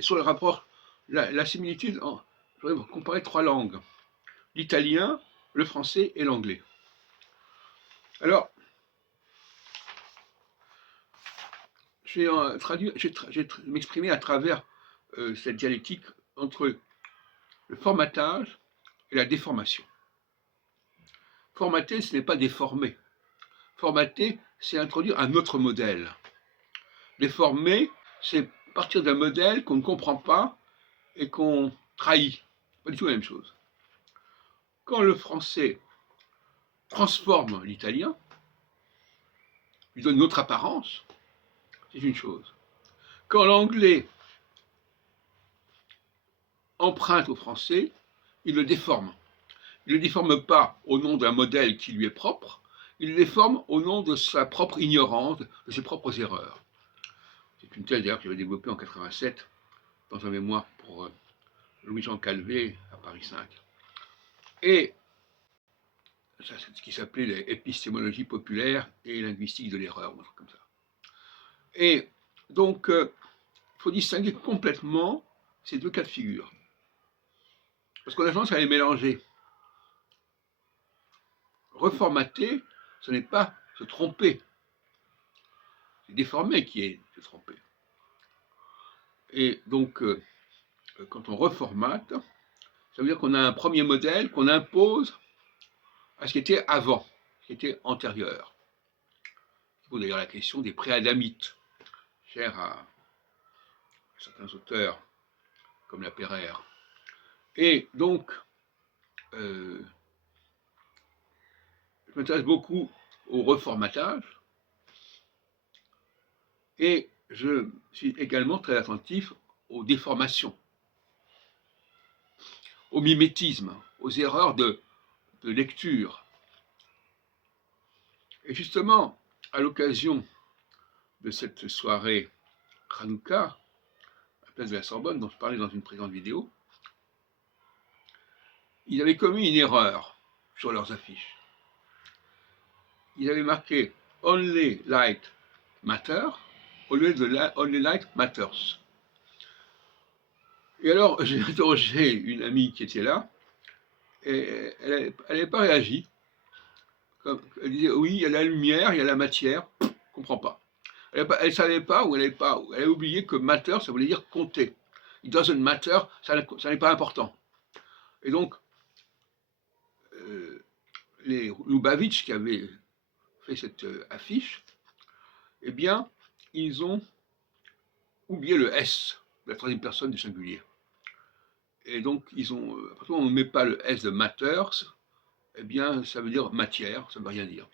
sur le rapport, la similitude, je voudrais comparer trois langues, l'italien, le français et l'anglais. Alors, je vais m'exprimer à travers cette dialectique entre le formatage et la déformation. Formater, ce n'est pas déformer. Formater, c'est introduire un autre modèle. Déformer, c'est partir d'un modèle qu'on ne comprend pas et qu'on trahit. Pas du tout la même chose. Quand le français transforme l'italien, lui donne une autre apparence, c'est une chose. Quand l'anglais emprunte au français, il le déforme. Il ne le déforme pas au nom d'un modèle qui lui est propre, il le déforme au nom de sa propre ignorance, de ses propres erreurs. C'est une thèse d'ailleurs que j'avais développée en 87 dans un mémoire pour Louis-Jean Calvé à Paris 5. Et ça, c'est ce qui s'appelait l'épistémologie populaire et linguistique de l'erreur, ou un truc comme ça. Et donc, il faut distinguer complètement ces deux cas de figure. Parce qu'on a tendance à les mélanger. Reformater, ce n'est pas se tromper. C'est déformer qui est se tromper. Et donc, quand on reformate, ça veut dire qu'on a un premier modèle qu'on impose à ce qui était avant, ce qui était antérieur. Il faut d'ailleurs la question des préadamites, chère à certains auteurs comme la Pereire. Et donc, je m'intéresse beaucoup au reformatage et je suis également très attentif aux déformations, au mimétisme, aux erreurs de lecture. Et justement, à l'occasion de cette soirée Hanouka, à la place de la Sorbonne, dont je parlais dans une précédente vidéo, ils avaient commis une erreur sur leurs affiches. Ils avaient marqué Only Light Matter au lieu de Only Light Matters. Et alors, j'ai interrogé une amie qui était là, et elle n'avait pas réagi. Elle disait oui, il y a la lumière, il y a la matière, je ne comprends pas. Elle ne savait pas ou elle a oublié que matter, ça voulait dire compter. It doesn't matter, ça n'est pas important. Et donc, les Lubavitch qui avaient fait cette affiche, eh bien, ils ont oublié le S, la troisième personne du singulier. Et donc, à partir du moment où on ne met pas le S de matters, eh bien, ça veut dire matière, ça ne veut rien dire.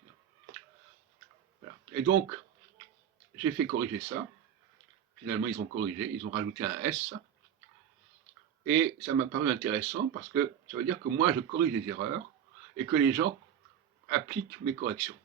Voilà. Et donc, j'ai fait corriger ça. Finalement, ils ont corrigé, ils ont rajouté un S. Et ça m'a paru intéressant parce que ça veut dire que moi, je corrige les erreurs et que les gens appliquent mes corrections.